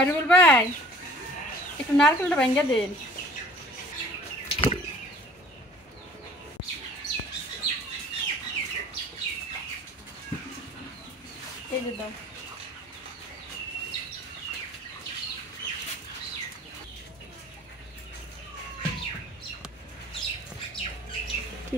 অরিবুল ভাই একটু নারকেলটা ভেঙে দেন। এই যে দাও। কি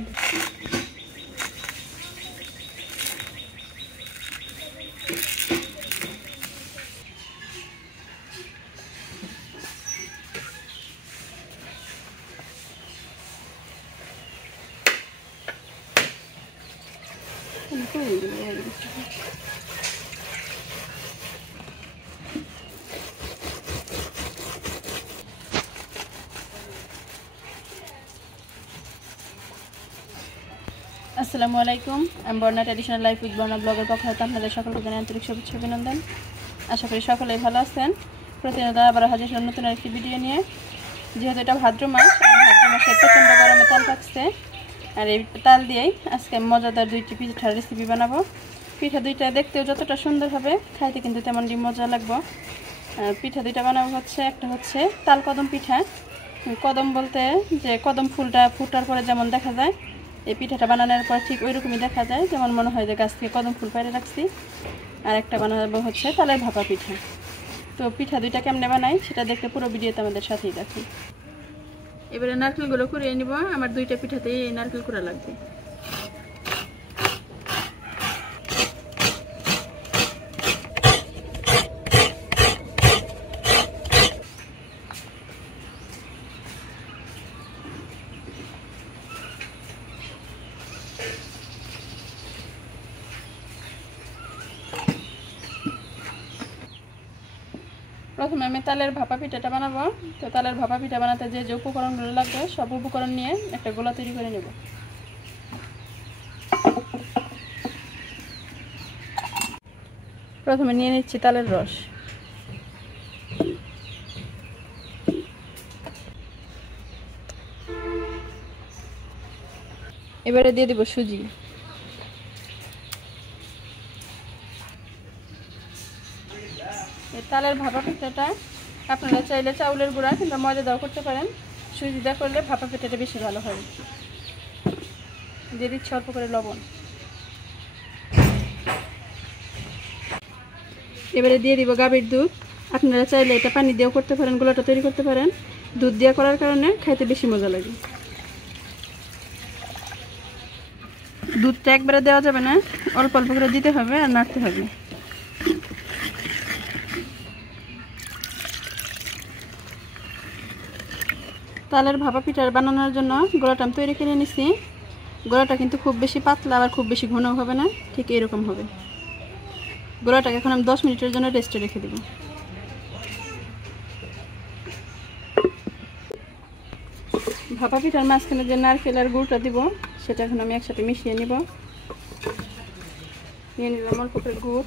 আসসালামু আলাইকুম। আমি বর্ণা ট্র্যাডিশনাল লাইফ উইথ বর্ণা ব্লগের পক্ষ হতে আপনাদের সকলকে জানাই আন্তরিক শুভেচ্ছা অভিনন্দন। আশা করি সকলেই ভালো আছেন। প্রতিনিয়ত আবার হাজির হলাম নতুন আরেকটি ভিডিও নিয়ে। যেহেতু এটা ভাদ্র মাস, ভাদ্র মাসে প্রচণ্ড গরমে তাল পাকছে, আর এই তাল দিয়েই আজকে মজাদার দুইটি পিঠার রেসিপি বানাবো। পিঠা দুইটা দেখতেও যতটা সুন্দর হবে, খাইতে কিন্তু তেমনই মজা লাগবে। পিঠা দুইটা বানাবো হচ্ছে, একটা হচ্ছে তাল কদম পিঠা। কদম বলতে যে কদম ফুলটা ফুটার পরে যেমন দেখা যায়, এই পিঠাটা বানানোর পর ঠিক ওই রকমই দেখা যায়, যেমন মনে হয় যে গাছ থেকে কদম ফুল পাড়ে রাখছি। আর একটা বানাবো হচ্ছে তালের ভাপা পিঠা। তো পিঠা দুইটা কেমনে বানাই সেটা দেখতে পুরো ভিডিওতে আমাদের সাথেই দেখুন। এবারে নারকেলগুলো কুড়িয়ে নিব। আমার দুইটা পিঠাতেই নারকেল কুড়া লাগবে। প্রথমে আমি তালের ভাপা পিঠাটা বানাবো। তো তালের ভাপা পিঠা বানাতে যে যে উপকরণগুলো লাগবে সব উপকরণ নিয়ে একটা গোলা তৈরি করে নেব। প্রথমে নিয়ে নিচ্ছি তালের রস। এবারে দিয়ে দেব সুজি। তালের ভাপা পিঠাটা আপনারা চাইলে চাউলের গুঁড়া কিংবা ময়দা দাও করতে পারেন। সুজি দা করলে ভাপা পিঠাটা বেশি ভালো হয়। দিয়ে দিচ্ছি অল্প করে লবণ। এবারে দিয়ে দিব গাভীর দুধ। আপনারা চাইলে এটা পানি দিয়েও করতে পারেন, গোলাটা তৈরি করতে পারেন। দুধ দিয়ে করার কারণে খাইতে বেশি মজা লাগে। দুধটা একবারে দেওয়া যাবে না, অল্প অল্প করে দিতে হবে আর নাড়তে হবে। তালের ভাপা পিঠার বানানোর জন্য গোলাটা আমি তৈরি করে নিছি। গোলাটা কিন্তু খুব বেশি পাতলা আবার খুব বেশি ঘন হবে না, ঠিক এরকম হবে। গোলাটাকে এখন আমি 10 মিনিটের জন্য রেস্টে রেখে দেব। ভাপা পিঠার মাঝখানে যে নারকেল আর গুড়টা দিব সেটা এখন আমি একসাথে মিশিয়ে নিব। নিয়ে নিলাম অল্প করে গুড়।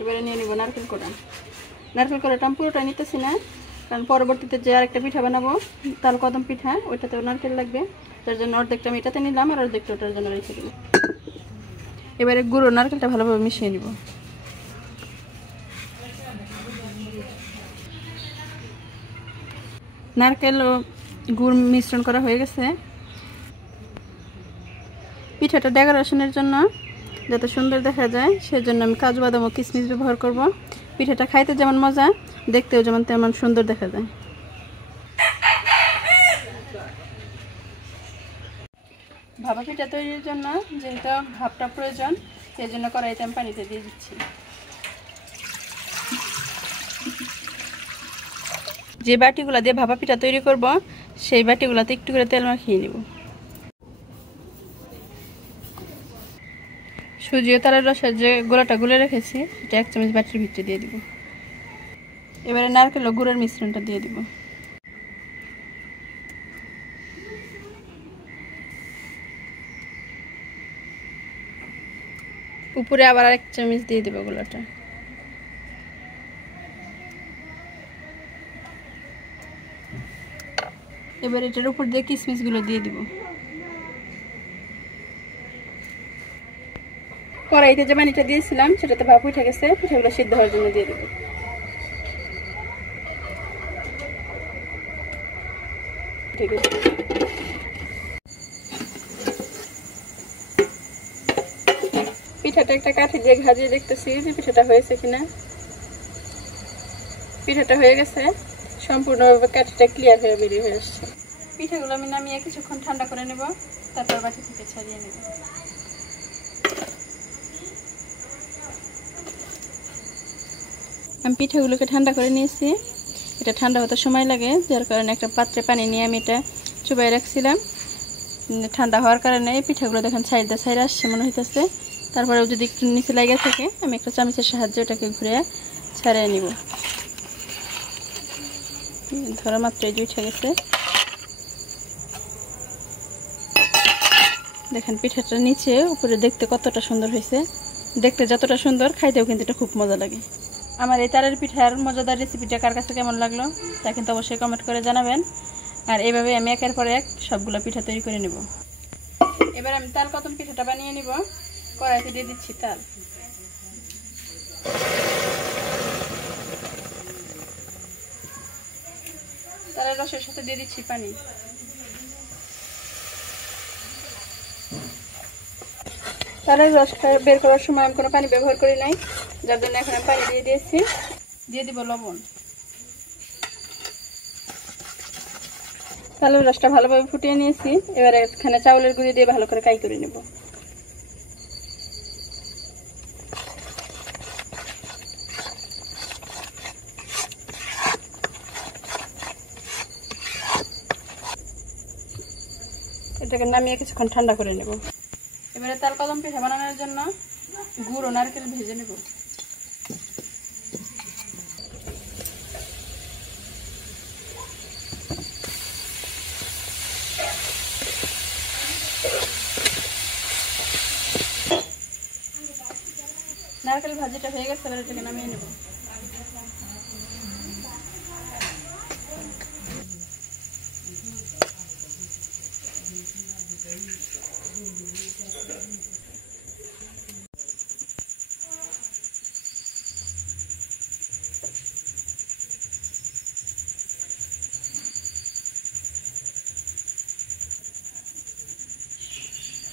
এবারে নিয়ে নিব নারকেল কোড়া। নারকেল কোড়াটা আমি পুরোটা নিতেছি না, কারণ পরবর্তীতে যে আরেকটা পিঠা বানাবো তাল কদম পিঠা, ওইটাতেও নারকেল লাগবে। তার জন্য অর্ধেকটা আমি এটাতে নিলাম আর অর্ধেকটা ওটার জন্য রেখে দেবো। এবারে গুঁড়ো নারকেলটা ভালোভাবে মিশিয়ে নিব। নারকেল ও গুড় মিশ্রণ করা হয়ে গেছে। পিঠাটা ডেকোরেশনের জন্য যাতে সুন্দর দেখা যায় সেজন্য আমি কাজু বাদাম ও কিশমিশ ব্যবহার করব। পিঠাটা খাইতে যেমন মজা, দেখতেও যেমন তেমন সুন্দর দেখা যায়। ভাপা পিঠা তৈরির জন্য যেহেতু ভাপটা প্রয়োজন, সেই জন্য কড়াইতে আমি পানিতে দিয়ে দিচ্ছি। যে বাটিগুলো দিয়ে ভাপা পিঠা তৈরি করব সেই বাটিগুলোতে একটু করে তেল মাখিয়ে নেব। সুজি ও তালের রসের যে গোলাটা গুলে রেখেছি সেটা 1 চামচ বাটির ভিতরে দিয়ে দিব। এবারে নারকেল ও গুড়ের মিশ্রণটা দিয়ে দিব। উপরে আবার 1 চামচ দিয়ে দেব গোলাটা। এবার এটার উপর দিয়ে কিশমিশগুলো দিয়ে দিব। কড়াইতে যে পানিটা দিয়েছিলাম সেটাতে ভাপ উঠে গেছে, পিঠাগুলো সিদ্ধ হওয়ার জন্য দিয়ে দেবো। ঠিক আছে, পিঠাটা একটা কাঠি দিয়ে ভাজিয়ে দেখতেছি যে পিঠাটা হয়েছে কিনা। পিঠাটা হয়ে গেছে, সম্পূর্ণভাবে কাঠিটা ক্লিয়ার হয়ে বেরিয়ে হয়ে আসছে। পিঠাগুলো আমি নামিয়ে কিছুক্ষণ ঠান্ডা করে নেব, তারপর বাটি থেকে ছাড়িয়ে নেব। আমি পিঠাগুলোকে ঠান্ডা করে নিয়েছি। এটা ঠান্ডা হতে সময় লাগে, যার কারণে একটা পাত্রে পানি নিয়ে আমি এটা চুবাই রাখছিলাম। ঠান্ডা হওয়ার কারণে পিঠাগুলো দেখেন সাইডে সাইড আসছে মনে হইতেছে। তারপরেও যদি একটু নিচে লেগে থাকে আমি একটা চামচের সাহায্যে এটাকে ঘুরে ছাড়িয়ে নিব। ধরা মাত্রই উঠে গেছে। দেখেন পিঠাটা নিচে উপরে দেখতে কতটা সুন্দর হয়েছে। দেখতে যতটা সুন্দর, খাইতেও কিন্তু এটা খুব মজা লাগে। আমার এই তালের পিঠার মজাদার রেসিপিটা কার কাছে কেমন লাগলো তা কিন্তু অবশ্যই কমেন্ট করে জানাবেন। আর এইভাবে আমি একের পর এক সবগুলো পিঠা তৈরি করে নেব। এবার আমি তাল কদম পিঠাটা বানিয়ে নিব। কড়াইতে দিয়ে দিচ্ছি তাল। তালের রসের সাথে দিয়ে দিচ্ছি পানি। তালের রস বের করার সময় আমি কোনো পানি ব্যবহার করি নাই, যার জন্য এখন আমি পানি দিয়ে দিয়েছি। দিয়ে দিব লবণ। তালের রসটা ভালোভাবে ফুটিয়ে নিয়েছি। এবার এখানে চাউলের গুঁড়ি দিয়ে ভালো করে কাই করে নেব। এটাকে নামিয়ে কিছুক্ষণ ঠান্ডা করে নেব। এবারে তাল কদম পিঠা বানানোর জন্য গুড় ও নারকেল ভেজে নেব। নারকেল ভাজিটা হয়ে গেছে, এবার এটাকে নামিয়ে নেব।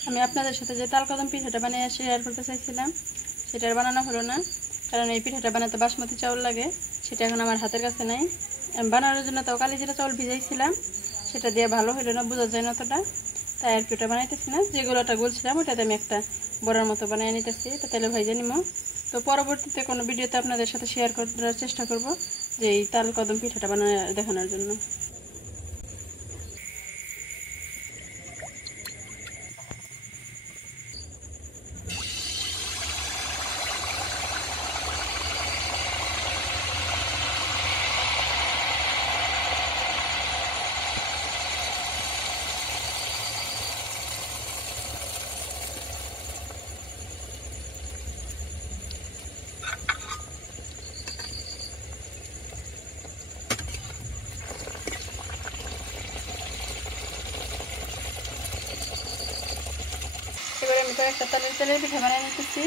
আমি আপনাদের সাথে যে তাল কদম পিঠাটা বানিয়ে শেয়ার করতে চাইছিলাম সেটার বানানো হলো না, কারণ এই পিঠাটা বানাতে বাসমতি চাউল লাগে। সেটা এখন আমার হাতের কাছে নাই। আমি বানানোর জন্য তাও কালিজিরা চাউল ভিজাইছিলাম, সেটা দিয়ে ভালো হলো না, বোঝা যায় না অতটা। তাই আর কি ওটা বানাইতেছি না। যেগুলোটা বলছিলাম ওটাতে আমি একটা বড়ার মতো বানিয়ে নিতেছি, তো তেলে ভাইজে নিব। তো পরবর্তীতে কোনো ভিডিওতে আপনাদের সাথে শেয়ার করার চেষ্টা করব যে এই তাল কদম পিঠাটা বানিয়ে দেখানোর জন্য। এবারে আমি তো একটা তেলের পিঠা বানিয়ে নিতেছি।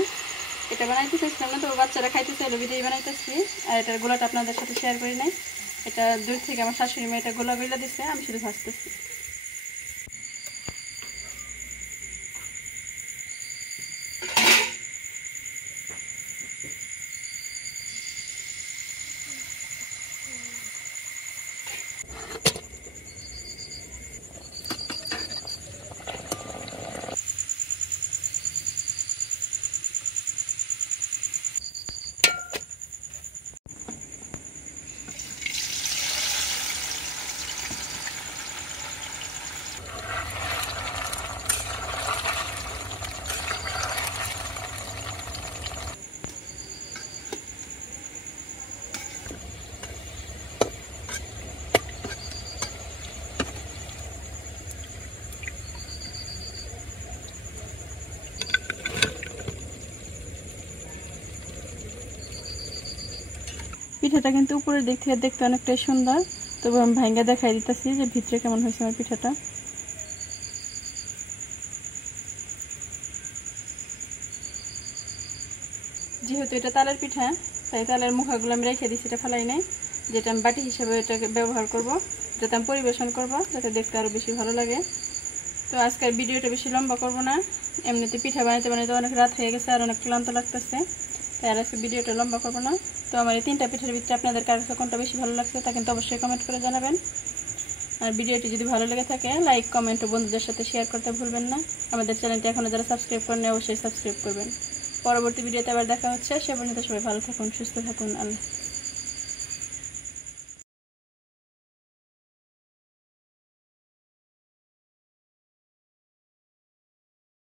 এটা বানাইতে চাইছিলাম না, তবে বাচ্চারা খাইতে চাইলো বিদেই বানাইতেছি। আর এটার গোলাটা আপনাদের সাথে শেয়ার করি নাই। এটা দূর থেকে আমার শাশুড়ি মা এটা গোলা বেলা দিচ্ছে, আমি শুধু ভাজতেছি। পিঠাটা কিন্তু উপরের দিক থেকে দেখতে অনেকটাই সুন্দর, তবে আমি ভাঙ্গা দেখাই দিতেছি যে ভিতরে কেমন হয়েছে আমার পিঠাটা। যেহেতু এটা তালের পিঠা, তাই তালের মুখাগুলো আমি রেখে দিচ্ছি, এটা ফেলাই নাই, যেটা আমি বাটি হিসেবে এটাকে ব্যবহার করব, যাতে আমি পরিবেশন করব, যাতে দেখতে আরও বেশি ভালো লাগে। তো আজকের ভিডিওটা বেশি লম্বা করব না, এমনিতে পিঠা বানাইতে বানাইতে অনেক রাত হয়ে গেছে আর অনেক ক্লান্ত লাগতেছে, তাই আর আজকে ভিডিওটা লম্বা করব না। তো আমার এই 3টা পিঠার ভিতরে আপনাদের কার কাছে কোনটা বেশি ভালো লাগছে তা কিন্তু অবশ্যই কমেন্ট করে জানাবেন। আর ভিডিওটি যদি ভালো লেগে থাকে লাইক, কমেন্ট ও বন্ধুদের সাথে শেয়ার করতে ভুলবেন না। আমাদের চ্যানেলটি এখনও যারা সাবস্ক্রাইব করেন অবশ্যই সাবস্ক্রাইব করবেন। পরবর্তী ভিডিওতে আবার দেখা হচ্ছে, সে পর্যন্ত সবাই ভালো থাকুন, সুস্থ থাকুন, আল্লাহ।